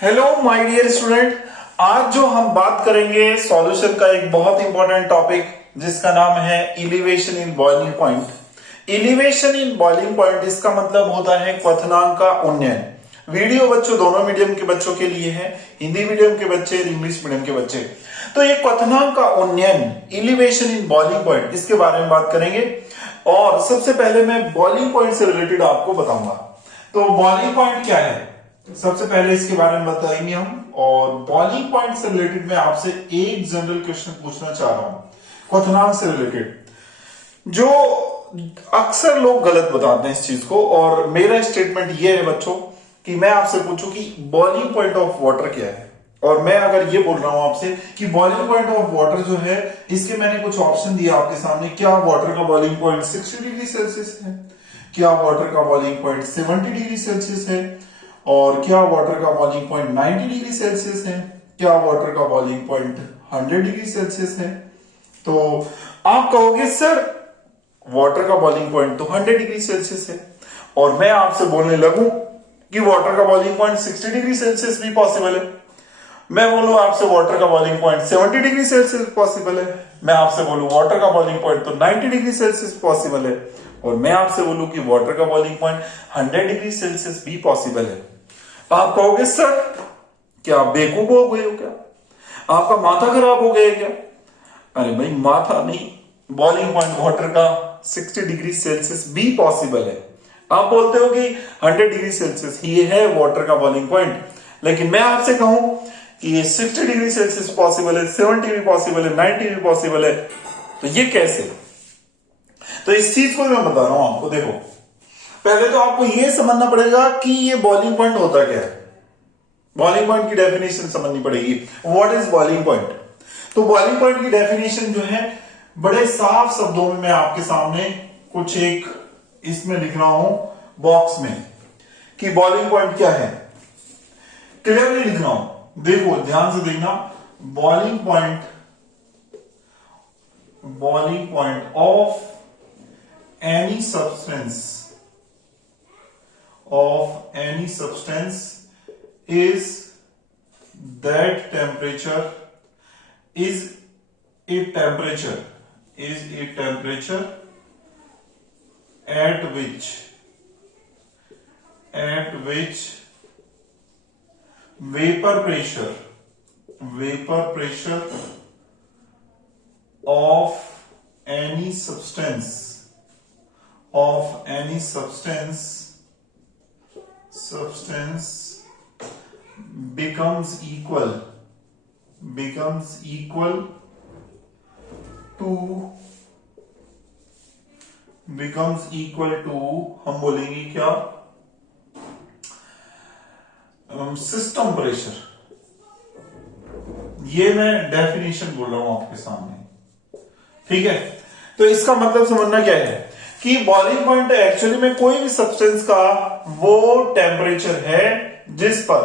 Hello my dear student. आज जो हम बात करेंगे सॉल्यूशन का एक बहुत इंपॉर्टेंट टॉपिक जिसका नाम है elevation in boiling point. Elevation in boiling point इसका मतलब होता है क्वथनांक का उन्नयन। वीडियो बच्चों दोनों मीडियम के बच्चों के लिए है, हिंदी मीडियम के बच्चे, इंग्लिश मीडियम के बच्चे। तो ये क्वथनांक का उन्नयन एलिवेशन इन बॉइलिंग पॉइंट इसके बारे में बात करेंगे। और सबसे पहले मैं बॉइलिंग पॉइंट से रिलेटेड आपको बताऊंगा। तो बॉइलिंग पॉइंट क्या है सबसे पहले इसके बारे में बताएंगे हम। और बॉइलिंग पॉइंट से रिलेटेड मैं आपसे एक जनरल क्वेश्चन पूछना चाह रहा हूं क्वथनांक से रिलेटेड, जो अक्सर लोग गलत बताते हैं इस चीज को। और मेरा स्टेटमेंट ये है बच्चों कि मैं आपसे पूछूं कि बॉइलिंग पॉइंट ऑफ वाटर क्या है। और मैं अगर ये बोल रहा हूं आपसे कि बॉइलिंग पॉइंट ऑफ वाटर जो है, इसके मैंने कुछ ऑप्शन दिया आपके सामने। क्या वाटर का बॉइलिंग पॉइंट 60 डिग्री सेल्सियस है, क्या वाटर का बॉइलिंग पॉइंट 70 डिग्री सेल्सियस है, और क्या वाटर का बॉइलिंग पॉइंट 90 डिग्री सेल्सियस है, क्या वाटर का बॉइलिंग पॉइंट 100 डिग्री सेल्सियस है। तो आप कहोगे सर वाटर का बॉइलिंग पॉइंट तो 100 डिग्री सेल्सियस है, और मैं आपसे बोलने लगूं कि वाटर का बॉइलिंग पॉइंट 60 डिग्री सेल्सियस भी पॉसिबल है। मैं बोलूं आपसे वाटर का boiling point 70 degree Celsius possible है। मैं आपसे बोलूं वाटर का बॉइलिंग पॉइंट तो 90 डिग्री सेल्सियस पॉसिबल है। और मैं आपसे बोलूं कि वाटर का बॉइलिंग पॉइंट 100 डिग्री सेल्सियस भी पॉसिबल है। आप कहोगे सर क्या आप बेवकूफ हो गए हो, क्या आपका माथा खराब हो गया क्या? अरे भाई माथा नहीं, बॉइलिंग पॉइंट वाटर का 60 डिग्री सेल्सियस भी पॉसिबल है। आप बोलते हो कि 100 डिग्री सेल्सियस ही है वाटर का बॉइलिंग पॉइंट, लेकिन मैं आपसे कहूं कि ये 60 डिग्री सेल्सियस पॉसिबल है, 70 भी पॉसिबल है, 90 भी पॉसिबल है। तो ये कैसे? तो इस चीज को मैं बता रहा हूं आपको। देखो पहले तो आपको यह समझना पड़ेगा कि ये बॉइलिंग पॉइंट होता क्या है। बॉइलिंग पॉइंट की डेफिनेशन समझनी पड़ेगी। What is boiling point? तो बॉइलिंग पॉइंट की डेफिनेशन जो है बड़े साफ शब्दों में मैं आपके सामने कुछ एक इसमें लिख रहा हूं बॉक्स में कि बॉइलिंग पॉइंट क्या है। क्लियरली लिख रहा हूं, देखो ध्यान से देखना। Boiling point of any substance is that temperature is a temperature at which vapor pressure of any substance becomes equal to हम बोलेंगे क्या, सिस्टम प्रेशर। ये मैं डेफिनेशन बोल रहा हूं आपके सामने, ठीक है। तो इसका मतलब समझना क्या है कि बॉइलिंग पॉइंट एक्चुअली में कोई भी सब्सटेंस का वो टेम्परेचर है जिस पर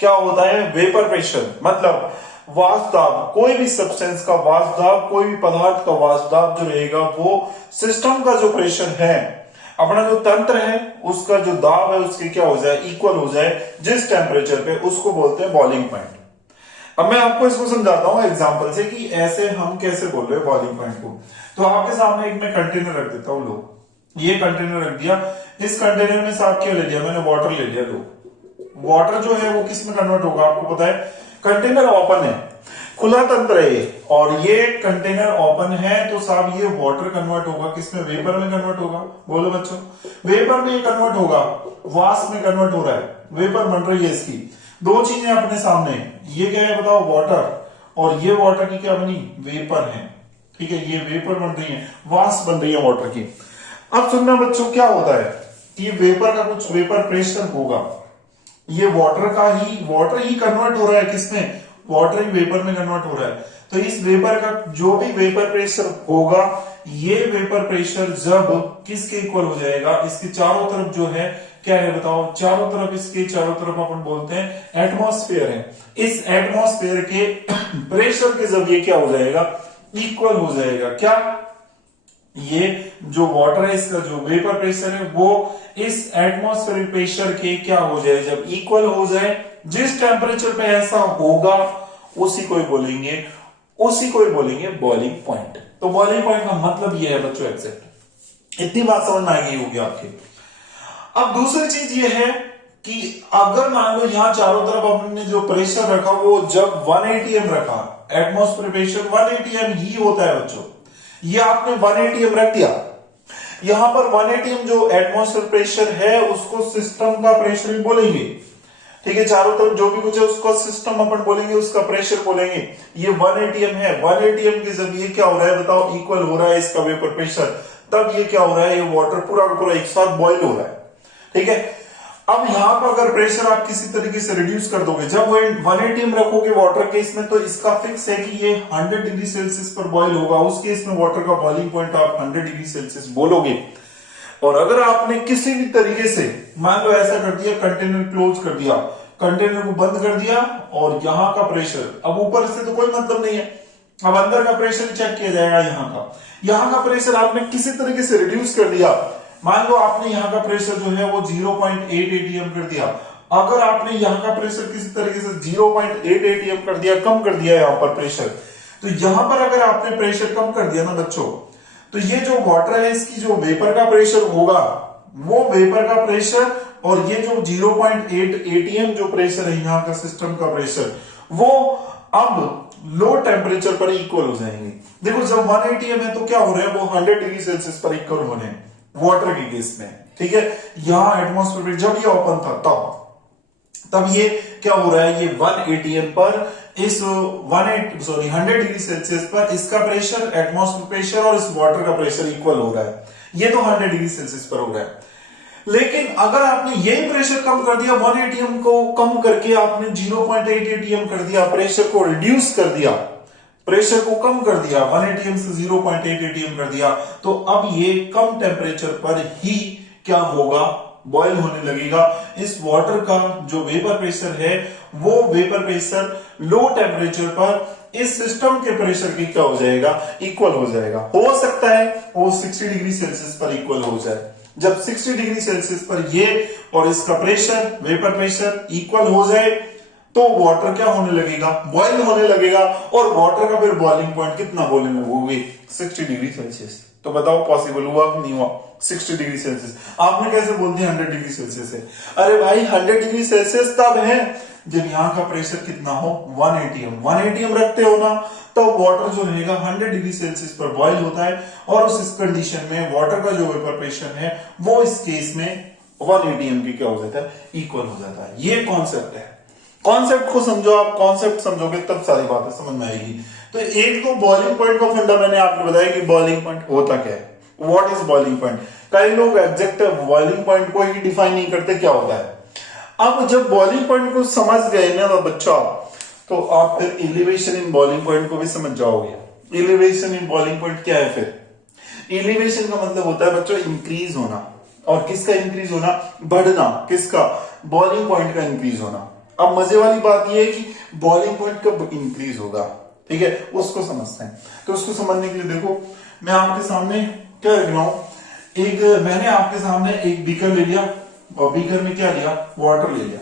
क्या होता है, वेपर प्रेशर, मतलब वाष्प दाब। कोई भी सब्सटेंस का वाष्प दाब, कोई भी पदार्थ का वाष्प दाब जो रहेगा वो सिस्टम का जो प्रेशर है, अपना जो तंत्र है उसका जो दाब है उसके क्या हो जाए, इक्वल हो जाए जिस टेम्परेचर पे, उसको बोलते हैं बॉइलिंग पॉइंट। अब मैं आपको इसको समझाता हूं एग्जांपल से कि ऐसे हम कैसे बोल रहे हैं बॉइलिंग पॉइंट को। तो आपके सामने एक मैं कंटेनर रख देता हूं। लो ये कंटेनर रख दिया, इस कंटेनर में से आप क्या ले लिया, मैंने वाटर ले लिया। लो वाटर जो है वो किस में कन्वर्ट होगा आपको पता है, कंटेनर ओपन है, खुला तंत्र है, और ये कंटेनर ओपन है, तो साहब ये वाटर कन्वर्ट होगा किसमें, वेपर में कन्वर्ट होगा। बोलो बच्चों, वेपर में कन्वर्ट होगा, वाष्प में कन्वर्ट हो रहा है, वेपर बन रही है इसकी। दो चीजें अपने सामने, ये क्या है बताओ, वाटर, और ये वाटर की क्या बनी, वेपर है, ठीक है। ये वेपर बन रही है, वाष्प बन रही है वाटर की। अब सुनना बच्चों, क्या होता है कि वेपर का कुछ वेपर प्रेशर होगा, ये वाटर ही कन्वर्ट हो रहा है किसमें, वाटर ही वेपर में कन्वर्ट हो रहा है। तो इस वेपर का जो भी वेपर प्रेशर होगा, ये वेपर प्रेशर जब किसके इक्वल हो जाएगा, इसके चारों तरफ जो है क्या है बताओ, चारों तरफ, इसके चारों तरफ अपन बोलते हैं एटमॉस्फेयर है। इस एटमॉस्फेयर के प्रेशर के जब ये क्या हो जाएगा, इक्वल हो जाएगा। क्या, ये जो वाटर है इसका जो वेपर प्रेशर है वो इस एटमॉस्फेरिक प्रेशर के क्या हो जाए, जब इक्वल हो जाए जिस टेम्परेचर पे ऐसा होगा उसी को बोलेंगे बॉइलिंग पॉइंट। तो बॉइलिंग पॉइंट का मतलब ये है बच्चों एग्जैक्ट। इतनी बात समझ में आ गई होगी आपके। अब दूसरी चीज ये है कि अगर मान लो यहां चारों तरफ हमने जो प्रेशर रखा वो जब 180 एम रखा, एटमॉस्फेयर प्रेशर 180 एम ही होता है बच्चों, ये आपने 180 एम रख दिया, यहां पर 180 एम जो एटमॉस्फेयर प्रेशर है उसको सिस्टम का प्रेशर भी बोलेंगे, ठीक है। चारों तरफ जो भी कुछ है उसको सिस्टम अपन बोलेंगे, उसका प्रेशर बोलेंगे। ये 180 एम है, 180 एम के जब ये क्या हो रहा है बताओ, इक्वल हो रहा है इसका वेपर प्रेशर, तब ये क्या हो रहा है, ये वाटर पूरा का पूरा एक साथ बॉइल हो रहा है, ठीक है। अब यहां पर अगर प्रेशर आप किसी तरीके से रिड्यूस कर दोगे, जब 180 एम रखोगे वाटर केस में, तो इसका फिक्स है कि ये 100 डिग्री सेल्सियस पर बॉइल होगा। उस केस में वाटर का बॉइलिंग पॉइंट आप 100 डिग्री सेल्सियस बोलोगे। और अगर आपने किसी भी तरीके से मान लो ऐसा कर दिया, कंटेनर क्लोज कर दिया, कंटेनर को बंद कर दिया, और यहां का प्रेशर, अब ऊपर से तो कोई मतलब नहीं है, अब अंदर का प्रेशर चेक किया जाएगा। यहां का प्रेशर आपने किसी तरीके से रिड्यूस कर दिया, मान लो आपने यहां का प्रेशर जो है वो 0.8 एटीएम कर दिया। अगर आपने यहां का प्रेशर किसी तरीके से 0.8 एटीएम कर दिया, कम कर दिया यहां पर प्रेशर, तो यहां पर अगर आपने प्रेशर कम कर दिया ना बच्चों, तो ये जो वाटर है इसकी जो वेपर का प्रेशर होगा, वो वेपर का प्रेशर और ये जो 0.8 एटीएम जो प्रेशर है यहां का सिस्टम का प्रेशर, वो अब लो टेम्परेचर पर इक्वल हो जाएंगे। देखो जब 180 एम है तो क्या हो रहा है, वो 100 डिग्री सेल्सियस पर इक्वल होने हैं वाटर के केस में, ठीक है। यहां एटमॉस्फेयर जब ये ओपन था तब ये क्या हो रहा है, ये 180 एम पर इस 100 डिग्री सेल्सियस पर इसका प्रेशर, एटमॉस्फेयर प्रेशर और इस वाटर का प्रेशर इक्वल हो रहा है, ये तो 100 डिग्री सेल्सियस पर हो रहा है। लेकिन अगर आपने यही प्रेशर कम कर दिया, 180 एम को कम करके आपने 0.8 एटीएम कर दिया, प्रेशर को रिड्यूस कर दिया, प्रेशर को कम कर दिया, 180 एम से 0.8 एटीएम कर दिया, तो अब ये कम टेम्परेचर पर ही क्या होगा, बॉयल होने लगेगा। इस वाटर का जो वेपर प्रेशर है वो वेपर प्रेशर लो टेम्परेचर पर इस सिस्टम के प्रेशर की क्या हो जाएगा, इक्वल हो जाएगा। हो सकता है वो 60 डिग्री सेल्सियस पर इक्वल हो जाए। जब 60 डिग्री सेल्सियस पर ये और इसका प्रेशर, वेपर प्रेशर इक्वल हो जाए, तो वाटर क्या होने लगेगा, बॉयल होने लगेगा, और वाटर का फिर बॉइलिंग पॉइंट कितना बोलेंगे, वो भी 60 डिग्री सेल्सियस। तो बताओ पॉसिबल हुआ कि नहीं हुआ, 60 डिग्री सेल्सियस। आपने कैसे बोल दिया 100 डिग्री सेल्सियस है, अरे भाई 100 डिग्री सेल्सियस तब है जब यहां का प्रेशर कितना हो, 180 एम रखते हो ना, तो वाटर जो रहेगा 100 डिग्री सेल्सियस पर बॉयल होता है, और उस कंडीशन में वाटर का जो वेपर प्रेशर है वो इस केस में 180 एम की क्या हो जाता है, इक्वल हो जाता है। ये कॉन्सेप्ट है। कॉन्सेप्ट को समझो, आप कॉन्सेप्ट समझोगे तब सारी बातें समझ में आएगी। तो एक तो बॉइलिंग पॉइंट का फंडा मैंने आपको बताया कि बॉइलिंग पॉइंट होता क्या है, व्हाट इज बॉइलिंग पॉइंट। कई लोग एग्जैक्ट बॉइलिंग पॉइंट को ही डिफाइन नहीं करते क्या होता है। अब जब बॉइलिंग पॉइंट को समझ गए ना बच्चा, तो आप फिर एलिवेशन इन बॉइलिंग पॉइंट को भी समझ जाओगे। एलिवेशन इन बॉइलिंग पॉइंट क्या है फिर। एलिवेशन का मतलब होता है बच्चों इंक्रीज होना, और किसका इंक्रीज होना, बढ़ना, किसका, बॉइलिंग पॉइंट का इंक्रीज होना। अब मजे वाली बात यह है कि बॉइलिंग पॉइंट कब इंक्रीज होगा, ठीक है, उसको समझते हैं। तो उसको समझने के लिए देखो मैं आपके सामने क्या रख रहा हूं, मैंने आपके सामने एक बीकर ले लिया, और बीकर में क्या लिया, वाटर ले लिया।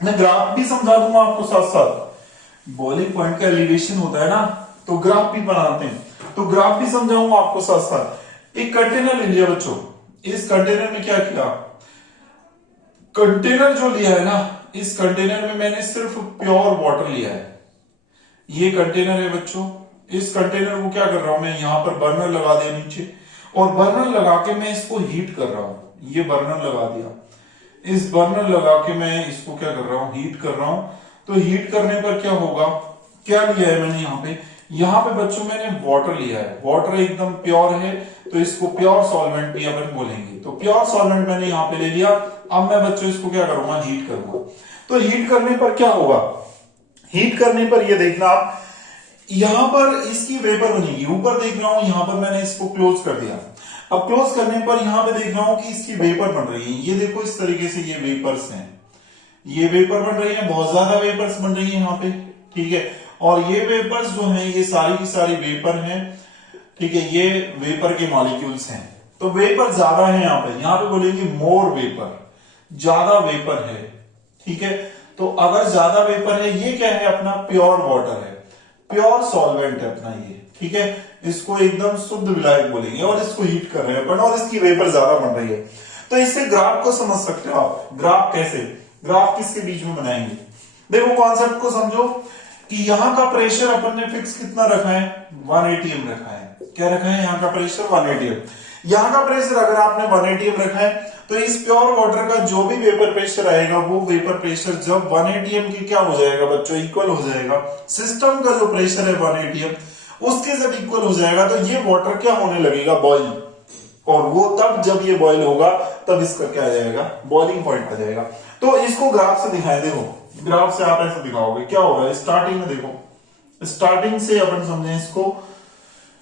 मैं ग्राफ भी समझा दूंगा आपको साथ साथ। बॉइलिंग पॉइंट का एलिवेशन होता है ना, तो ग्राफ भी बनाते हैं, तो ग्राफ भी समझाऊंगा आपको साथ साथ। एक कंटेनर ले लिया बच्चों, इस कंटेनर में क्या किया, कंटेनर जो लिया है ना, इस कंटेनर में मैंने सिर्फ प्योर वाटर लिया है। ये कंटेनर है बच्चों, इस कंटेनर को क्या कर रहा हूं मैं, यहां पर बर्नर लगा दिया नीचे, और बर्नर लगा के मैं इसको हीट कर रहा हूं। ये बर्नर लगा दिया, इस बर्नर लगा के मैं इसको क्या कर रहा हूं, हीट कर रहा हूं। तो हीट करने पर क्या होगा, क्या लिया है मैंने यहाँ पे बच्चों मैंने वाटर लिया है, वाटर एकदम प्योर है, तो इसको प्योर सॉल्वेंट भी अपन बोलेंगे। तो प्योर सॉल्वेंट मैंने यहाँ पे ले लिया। अब मैं बच्चों इसको क्या करूंगा, हीट करूंगा। तो हीट करने पर क्या होगा, हीट करने पर ये देखना आप, यहां पर इसकी वेपर बनेगी। ऊपर देख रहा हूं, यहां पर मैंने इसको क्लोज कर दिया। अब क्लोज करने पर यहां पे देख रहा हूं कि इसकी वेपर बन रही है। ये देखो इस तरीके से ये वेपर्स हैं, ये वेपर बन रही है, बहुत ज्यादा वेपर्स बन रही है यहाँ पे, ठीक है। और ये वेपर्स जो हैं ये सारी की सारी वेपर हैं, ठीक है, ये वेपर के मॉलिक्यूल्स हैं। तो वेपर ज्यादा है यहाँ पे बोलेंगे मोर वेपर, ज्यादा वेपर है, ठीक है। तो अगर ज्यादा वेपर है, ये क्या है अपना प्योर वाटर है, प्योर सॉल्वेंट है अपना ये, ठीक है, इसको एकदम शुद्ध विलायक बोलेंगे और इसको हीट कर रहे हैं अपन और इसकी वेपर ज्यादा बन रही है। तो इससे ग्राफ को समझ सकते हो आप। ग्राफ कैसे, ग्राफ किसके बीच में बनाएंगे, देखो कॉन्सेप्ट को समझो कि यहां का प्रेशर अपन ने फिक्स कितना रखा है, 1 atm रखा है। क्या रखा है, यहां का प्रेशर 1 atm। यहां का प्रेशर अगर आपने 1 atm रखा है तो इस प्योर वाटर का जो भी वेपर प्रेशर आएगा वो वेपर प्रेशर जब 1 atm की क्या हो जाएगा बच्चों, इक्वल हो जाएगा, सिस्टम का जो प्रेशर है 1 atm उसके साथ इक्वल हो जाएगा, तो ये वाटर क्या होने लगेगा, बॉइल। और वो तब जब ये बॉइल होगा तब इसका क्या आ जाएगा, बॉइलिंग पॉइंट आ जाएगा। तो इसको ग्राफ से दिखाएं, देखो ग्राफ से आप ऐसे दिखाओगे क्या होगा, स्टार्टिंग में देखो, स्टार्टिंग से अपन समझे इसको,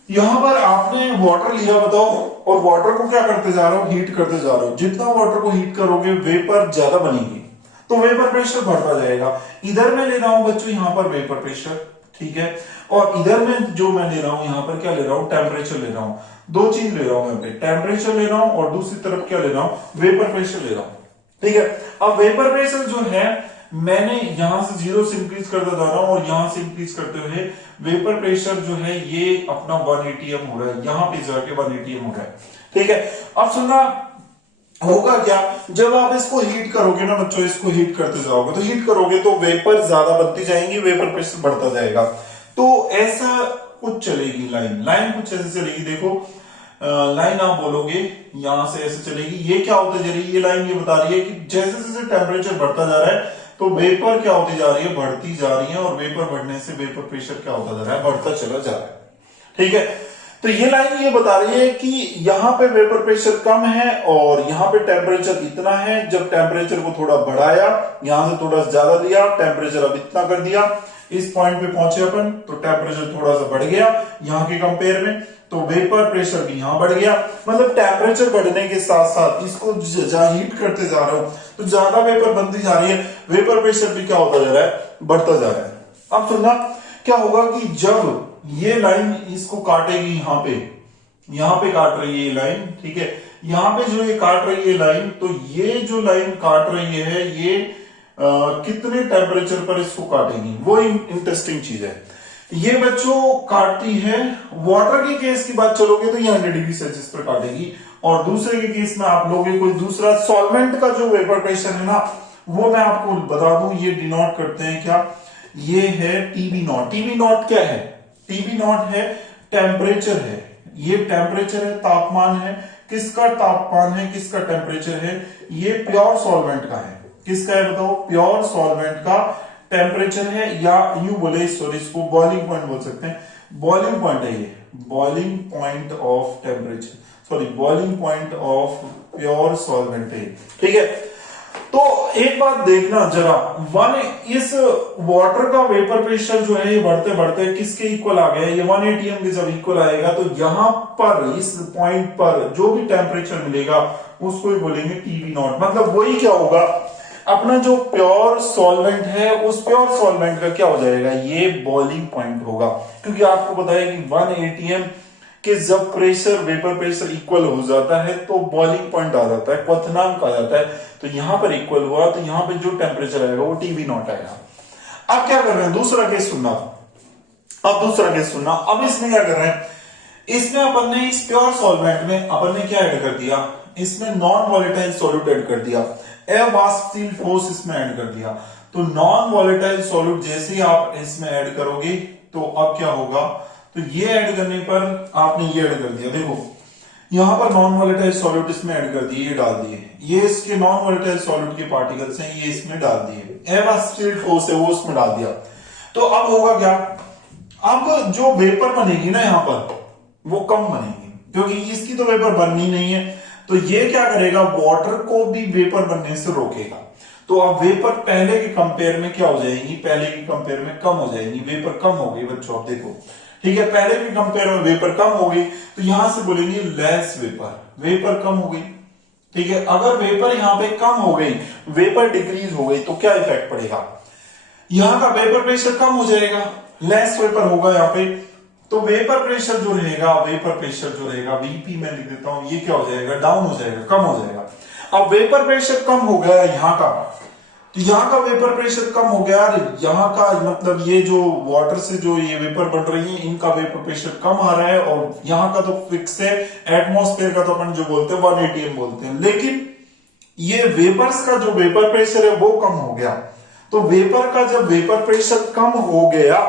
यहां पर आपने वाटर लिया बताओ, और वाटर को क्या करते जा रहे हो, हीट करते जा रहे हो। जितना वाटर को हीट करोगे वेपर ज्यादा बनेगी, तो वेपर प्रेशर बढ़ता जाएगा। इधर मैं ले रहा हूं बच्चों यहां पर वेपर प्रेशर, ठीक है, और इधर में जो मैं ले रहा हूं यहां पर क्या ले रहा हूं, टेम्परेचर ले रहा हूं। दो चीज ले रहा हूं मैं, टेम्परेचर ले रहा हूं और दूसरी तरफ क्या ले रहा हूं, वेपर प्रेशर ले रहा हूं, ठीक है। अब वेपर प्रेशर जो है मैंने यहां से 0 से इंक्रीज करता जा रहा हूं और यहां से इंक्रीज करते हुए वेपर प्रेशर जो है ये अपना 1 atm हो रहा है, यहां पे जाके 1 atm हो रहा है, ठीक है। अब सुनना होगा क्या, जब आप इसको हीट करोगे ना बच्चों, इसको हीट करते जाओगे तो हीट करोगे तो वेपर ज्यादा बनती जाएंगी, वेपर प्रेशर बढ़ता जाएगा। तो ऐसा कुछ चलेगी लाइन, लाइन कुछ ऐसे चलेगी, देखो लाइन आप बोलोगे यहां से ऐसे चलेगी, ये क्या होते जा रही है, ये लाइन ये बता रही है कि जैसे जैसे टेम्परेचर बढ़ता जा रहा है तो वेपर क्या होती जा रही है, बढ़ती जा रही है, और वेपर बढ़ने से वेपर प्रेशर क्या होता जा रहा है, बढ़ता चला जा रहा है, ठीक है। तो ये लाइन ये बता रही है कि यहां पे वेपर प्रेशर कम है और यहां पे टेम्परेचर इतना है। जब टेम्परेचर को थोड़ा बढ़ाया, यहां से थोड़ा ज्यादा लिया, टेम्परेचर अब इतना कर दिया, इस पॉइंट पे पहुंचे अपन तो टेम्परेचर थोड़ा सा बढ़ गया यहां के कंपेयर में, तो वेपर प्रेशर भी यहां बढ़ गया। मतलब टेम्परेचर बढ़ने के साथ साथ इसको हीट करते जा रहे हो तो ज्यादा वेपर बनती जा रही है, वेपर प्रेशर भी क्या होता जा रहा है, बढ़ता जा रहा है। अब सुनना क्या होगा कि जब ये लाइन इसको काटेगी, यहां पे काट रही है ये लाइन, ठीक है, यहां पे जो ये काट रही है लाइन, तो ये जो लाइन काट रही है ये कितने टेम्परेचर पर इसको काटेगी, वो इंटरेस्टिंग चीज है। ये बच्चों काटती है, वाटर के केस की बात चलोगे तो ये 100 डिग्री सेल्सियस पर काटेगी, और दूसरे के केस में आप लोगे कोई दूसरा सॉल्वेंट का जो वेपर प्रेशर है ना, वो मैं आपको बता दूं, ये डिनोट करते हैं क्या, ये है टीबी नॉट। टीबी नॉट क्या है, टीबी नॉट है टेम्परेचर है, ये टेम्परेचर है, तापमान है, किसका तापमान है, किसका टेम्परेचर है, ये प्योर सॉल्वेंट का है, किसका है बताओ, प्योर सॉल्वेंट का टेम्परेचर है, या यूं बोले सॉरी इसको बॉइलिंग पॉइंट बोल सकते हैं, बॉइलिंग पॉइंट है ये, boiling point of temperature, sorry boiling point of pure solvent है, ठीक है। तो एक बात देखना जरा, इस वाटर का वेपर प्रेशर जो है ये बढ़ते बढ़ते किसके इक्वल आ गया, ये 1 atm के जब इक्वल आएगा तो यहां पर इस पॉइंट पर जो भी टेम्परेचर मिलेगा उसको ही बोलेंगे टीबी नॉट। मतलब वही क्या होगा, अपना जो प्योर सॉल्वेंट है उस प्योर सॉल्वेंट का क्या हो जाएगा, ये बॉइलिंग पॉइंट होगा, क्योंकि आपको पता है कि 1 atm कि जब प्रेशर वेपर प्रेशर इक्वल हो जाता है तो बॉइलिंग पॉइंट आ जाता है, क्वथनांक आ जाता है, तो यहां पर इक्वल हुआ तो यहां पे जो टेम्परेचर आएगा वो टीबी नॉट आएगा। अब क्या कर रहे हैं, दूसरा केस सुनना, अब दूसरा केस सुनना, अब इसमें क्या कर रहे हैं, इसमें अपन ने इस प्योर सॉल्वेंट में अपन ने क्या ऐड कर दिया, इसमें नॉन वॉलेटाइल सॉल्यूट ऐड कर दिया, अवाष्पशील ठोस इसमें ऐड कर दिया। तो नॉन वॉलेटाइल सॉल्यूट जैसे ही आप इसमें ऐड करोगे तो अब क्या होगा, तो ये ऐड करने पर आपने ये ऐड कर दिया, देखो यहां पर नॉन वॉलेटाइल सॉल्यूट इसमें ऐड कर दिए, ये डाल दिए, ये इसके नॉन वॉलेटाइल सॉल्यूट के पार्टिकल्स हैं, ये इसमें डाल दिए, अवाष्पशील ठोस है वो उसमें डाल दिया। तो अब होगा क्या, अब जो वेपर बनेगी ना यहां पर वो कम बनेगी, क्योंकि इसकी तो वेपर बननी नहीं है, तो ये क्या करेगा, वाटर को भी वेपर बनने से रोकेगा। तो अब वेपर पहले के कंपेयर में क्या हो जाएगी, पहले के कंपेयर में कम हो जाएगी, वेपर कम हो गई बच्चों, आप देखो, ठीक है, पहले के कंपेयर में वेपर कम हो गई, तो यहां से बोलेंगे लेस वेपर, वेपर कम हो गई, ठीक है। अगर वेपर यहां पे कम हो गई, वेपर डिक्रीज हो गई, तो क्या इफेक्ट पड़ेगा, यहां का वेपर प्रेशर कम हो जाएगा, लेस वेपर होगा यहां पे, तो वेपर प्रेशर जो रहेगा, वेपर प्रेशर जो रहेगा वीपी में लिख देता हूं, ये क्या हो जाएगा, डाउन हो जाएगा, कम हो जाएगा। अब वेपर प्रेशर कम हो गया यहां का, तो यहाँ का वेपर प्रेशर कम हो गया, यहाँ का मतलब ये जो वाटर से जो ये वेपर बन रही है इनका वेपर प्रेशर कम आ रहा है, और यहाँ का तो फिक्स है, एटमॉस्फेयर का तो अपन जो बोलते हैं 1 atm बोलते हैं, लेकिन ये वेपर्स का जो वेपर प्रेशर है वो कम हो गया। तो वेपर का जब वेपर प्रेशर कम हो गया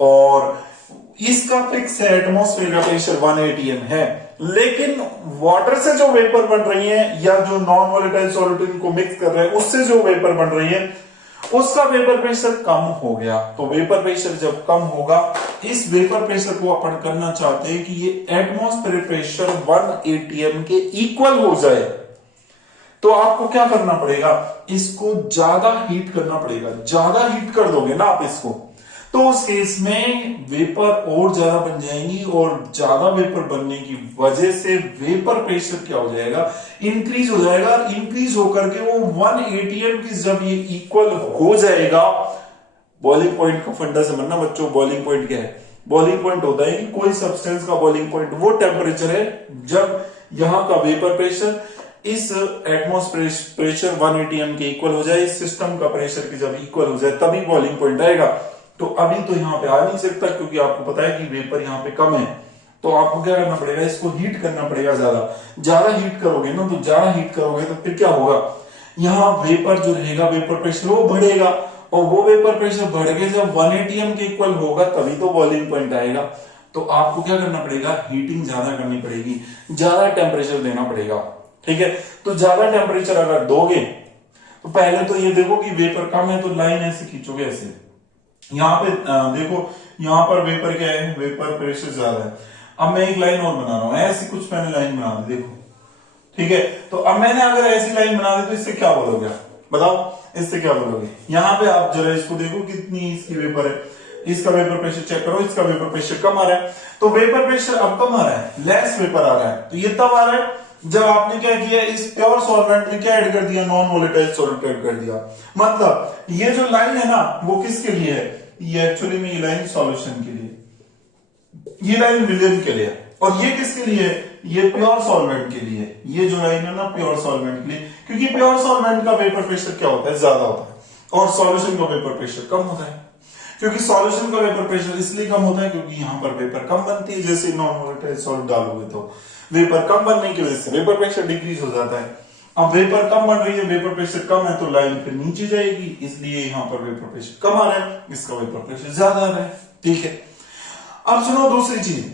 और इसका फिक्स है, एटमॉस्फेयर का प्रेशर 1 atm है, लेकिन वाटर से जो वेपर बन रही है या जो नॉन वोलेटाइल सॉल्यूट इनको मिक्स कर रहे हैं उससे जो वेपर बन रही है उसका वेपर प्रेशर कम हो गया। तो वेपर प्रेशर जब कम होगा, इस वेपर प्रेशर को अपन करना चाहते हैं कि ये एटमॉस्फेरिक प्रेशर 1 atm के इक्वल हो जाए। तो आपको क्या करना पड़ेगा, इसको ज्यादा हीट करना पड़ेगा। ज्यादा हीट कर दोगे ना आप इसको, तो उस केस में वेपर और ज्यादा बन जाएंगी, और ज्यादा वेपर बनने की वजह से वेपर प्रेशर क्या हो जाएगा, इंक्रीज हो जाएगा। इंक्रीज होकर के वो 1 atm की जब ये इक्वल हो जाएगा, बॉइलिंग पॉइंट का फंडा समझना बच्चों। बॉइलिंग पॉइंट क्या है? बॉइलिंग पॉइंट होता है कि कोई सब्सटेंस का बॉइलिंग पॉइंट वो टेम्परेचर है जब यहां का वेपर प्रेशर इस एटमॉस्फेयर प्रेशर 1 atm के इक्वल हो जाए, इस सिस्टम का प्रेशर की जब इक्वल हो जाए तभी बॉइलिंग पॉइंट आएगा। तो अभी तो यहाँ पे आ नहीं सकता क्योंकि आपको पता है कि वेपर यहाँ पे कम है। तो आपको क्या करना पड़ेगा, इसको हीट करना पड़ेगा। ज्यादा हीट करोगे ना, तो ज्यादा हीट करोगे तो फिर क्या होगा, यहाँ वेपर जो रहेगा वेपर प्रेशर वो बढ़ेगा, और वो वेपर प्रेशर बढ़ के जब 1 atm के इक्वल होगा तभी तो बॉइलिंग पॉइंट आएगा। तो आपको क्या करना पड़ेगा, हीटिंग ज्यादा करनी पड़ेगी, ज्यादा टेम्परेचर देना पड़ेगा। ठीक है, तो ज्यादा टेम्परेचर अगर दोगे तो पहले तो ये देखो कि वेपर कम है, तो लाइन ऐसे खींचोगे ऐसे। यहाँ पे देखो, यहाँ पर वेपर क्या है, वेपर प्रेशर ज्यादा है। अब मैं एक लाइन और बना रहा हूं, ऐसी कुछ मैंने लाइन बना दी देखो। ठीक है, तो अब मैंने अगर ऐसी लाइन बना दी तो इससे क्या बोलोगे, बताओ इससे क्या बोलोगे। यहाँ पे आप जरा इसको देखो कितनी इसकी वेपर है, इसका वेपर प्रेशर चेक करो, इसका वेपर प्रेशर कम आ रहा है। तो वेपर प्रेशर अब कम आ रहा है, लेस वेपर आ रहा है। तो ये तब आ रहा है जब आपने क्या किया, इस प्योर सॉल्वेंट में क्या ऐड कर दिया, नॉन वोलेटाइल सॉल्वेंट ऐड कर दिया। मतलब ये जो लाइन है ना वो किसके लिए है, ये एक्चुअली में ये लाइन सॉल्यूशन के लिए, ये लाइन विलियम के लिए, और ये किसके लिए है, ये प्योर सॉल्वेंट के लिए। ये जो लाइन है ना प्योर सॉल्वेंट के लिए, क्योंकि प्योर सॉल्वेंट का वेपर प्रेशर क्या होता है, ज्यादा होता है, और सॉल्यूशन का वेपर प्रेशर कम होता है। क्योंकि सॉल्यूशन का वेपर प्रेशर इसलिए कम होता है क्योंकि यहाँ पर वेपर कम बनती है, जैसे नॉन वोलेटाइल सॉल्ट डालोगे तो वेपर कम बनने की वजह से वेपर प्रेशर डिक्रीज हो जाता है। अब वेपर कम बन रही है, वेपर प्रेशर कम है, तो लाइन फिर नीचे जाएगी, इसलिए यहाँ पर वेपर प्रेशर कम आ रहा है, इसका वेपर प्रेशर ज्यादा आ रहा है। ठीक है, अब सुनो दूसरी चीज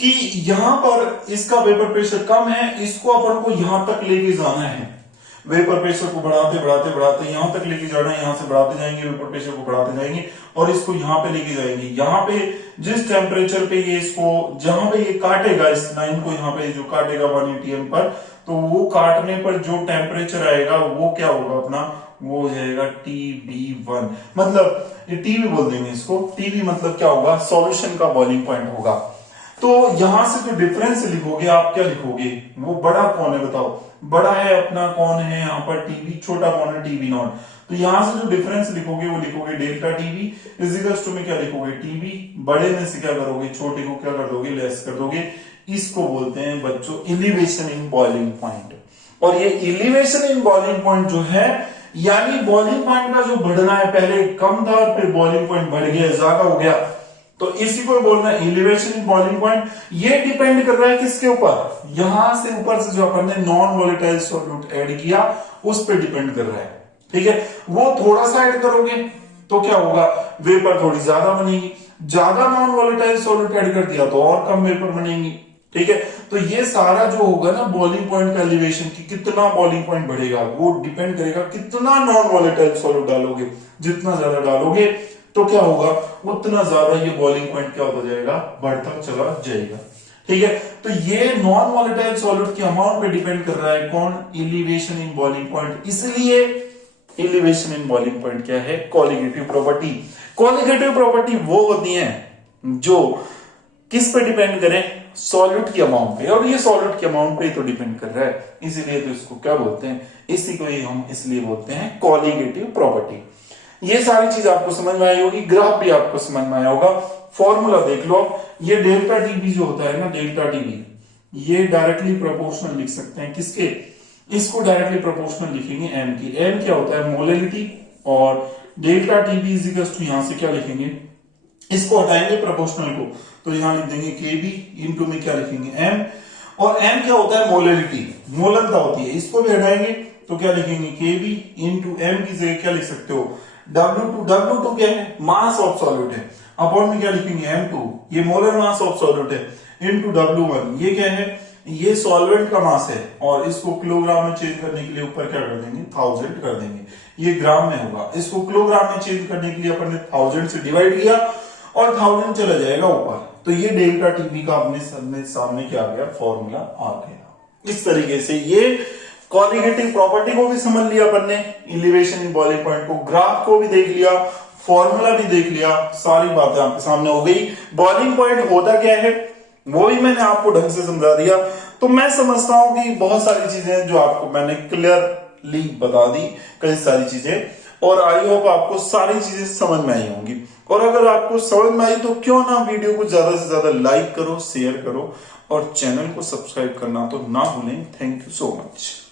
कि यहां पर इसका वेपर प्रेशर कम है, इसको अपन को यहां तक लेके जाना है। वेपर प्रेशर को बढ़ाते बढ़ाते बढ़ाते यहां तक लेके जाना है, यहां से बढ़ाते जाएंगे, वेपर प्रेशर को बढ़ाते जाएंगे और इसको यहां पे लेके जाएंगे। यहां पे जिस टेम्परेचर पे ये इसको, जहां पे ये काटेगा इस लाइन को, यहां पे जो काटेगा 1 atm पर, तो वो काटने पर जो टेम्परेचर आएगा वो क्या होगा अपना, वो हो जाएगा TB1। मतलब ये टीबी बोल देंगे इसको। टीबी मतलब क्या होगा, सॉल्यूशन का बॉइलिंग पॉइंट होगा। तो यहां से जो डिफरेंस लिखोगे आप क्या लिखोगे, वो बड़ा कौन है बताओ, बड़ा है अपना कौन है यहाँ पर टीबी, छोटा कौन है टीबी नॉट। तो यहां से जो डिफरेंस लिखोगे वो लिखोगे डेल्टा टीबी इजिकल्स टू में क्या लिखोगे, टीबी। बड़े में से क्या करोगे, छोटे को क्या कर दोगे, लेस कर दोगे। इसको बोलते हैं बच्चों इलिवेशन इन बॉइलिंग पॉइंट। और ये इलिवेशन इन बॉइलिंग पॉइंट जो है, यानी बॉइलिंग पॉइंट का जो बढ़ना है, पहले कम था और फिर बॉइलिंग पॉइंट बढ़ गया, ज्यादा हो गया, तो इसी को बोलना है इलिवेशन इन बॉइलिंग पॉइंट। ये डिपेंड कर रहा है किसके ऊपर, यहां से ऊपर से जो अपन ने नॉन वोलेटाइल सॉल्यूट ऐड किया उस पर डिपेंड कर रहा है। ठीक है, वो थोड़ा सा ऐड करोगे तो क्या होगा, वेपर थोड़ी ज्यादा बनेगी। ज्यादा नॉन वोलेटाइल सॉल्यूट ऐड कर दिया तो और कम वेपर बनेगी। ठीक है, तो ये सारा जो होगा ना बॉइलिंग पॉइंट का एलिवेशन की, कितना बॉइलिंग पॉइंट बढ़ेगा वो डिपेंड करेगा कितना नॉन वोलेटाइल सॉल्यूट डालोगे। जितना ज्यादा डालोगे तो क्या होगा, उतना ज्यादा ये बॉइलिंग पॉइंट क्या होता जाएगा, बढ़ता चला जाएगा। ठीक है, तो ये नॉन वोलेटाइल सॉल्यूट की अमाउंट पे डिपेंड कर रहा है कौन, एलिवेशन इन बॉइलिंग पॉइंट। इसलिए एलिवेशन इन बॉइलिंग पॉइंट क्या है, कोलिगेटिव प्रॉपर्टी। कोलिगेटिव प्रॉपर्टी वो होती है जो किस पे डिपेंड करें, सॉल्यूट की अमाउंट पे, और ये सॉल्यूट की अमाउंट पे तो डिपेंड कर रहा है, इसीलिए तो इसको क्या बोलते हैं, इसी को ही हम इसलिए बोलते हैं कोलिगेटिव प्रॉपर्टी। ये सारी चीज आपको समझ में आई होगी, ग्राफ भी आपको समझ में आया होगा। फॉर्मूला देख लो, ये डेल्टा टीबी जो होता है ना, डेल्टा टीबी, ये डायरेक्टली प्रोपोर्शनल लिख सकते हैं किसके, इसको डायरेक्टली प्रोपोर्शनल लिखेंगे एम की। एम क्या होता है? मोलैलिटी। और delta TB is equal to, यहां से क्या लिखेंगे, इसको हटाएंगे प्रोपोर्शनल को, तो यहां लिख देंगे केबी, इनटू में क्या लिखेंगे एम। और एम क्या होता है? मोलैलिटी, मोलनता होती है, इसको भी हटाएंगे तो क्या लिखेंगे केबी, इनटू एम की जगह क्या लिख सकते हो W2। W2 क्या है? मास ऑफ सॉल्यूट है। अपॉन में क्या लिखेंगे M2, ये मोलर मास ऑफ सॉल्यूट है, इनटू W1, ये क्या है? ये सॉल्वेंट का मास है। और इसको किलोग्राम में चेंज करने के लिए ऊपर क्या कर देंगे 1000 कर देंगे, ये ग्राम में होगा। इसको किलोग्राम में चेंज करने के लिए अपन ने 1000 से डिवाइड किया और 1000 चला जाएगा ऊपर, तो ये डेल्टा टीबी का अपने सामने क्या आ गया? फॉर्मूला आ गया। इस तरीके से ये कॉलिगेटिव प्रॉपर्टी को भी समझ लिया अपन ने, एलिवेशन इन बॉइलिंग पॉइंट को, ग्राफ को भी देख लिया, फॉर्मूला भी देख लिया, सारी बातें आपके सामने हो गई। बॉइलिंग पॉइंट होता क्या है वो भी मैंने आपको ढंग से समझा दिया। तो मैं समझता हूं कि बहुत सारी चीजें जो आपको मैंने क्लियरली बता दी, कई सारी चीजें, और आई होप आपको सारी चीजें समझ में आई होंगी। और अगर आपको समझ में आई तो क्यों ना वीडियो को ज्यादा से ज्यादा लाइक करो, शेयर करो, और चैनल को सब्सक्राइब करना तो ना भूलें। Thank you so much.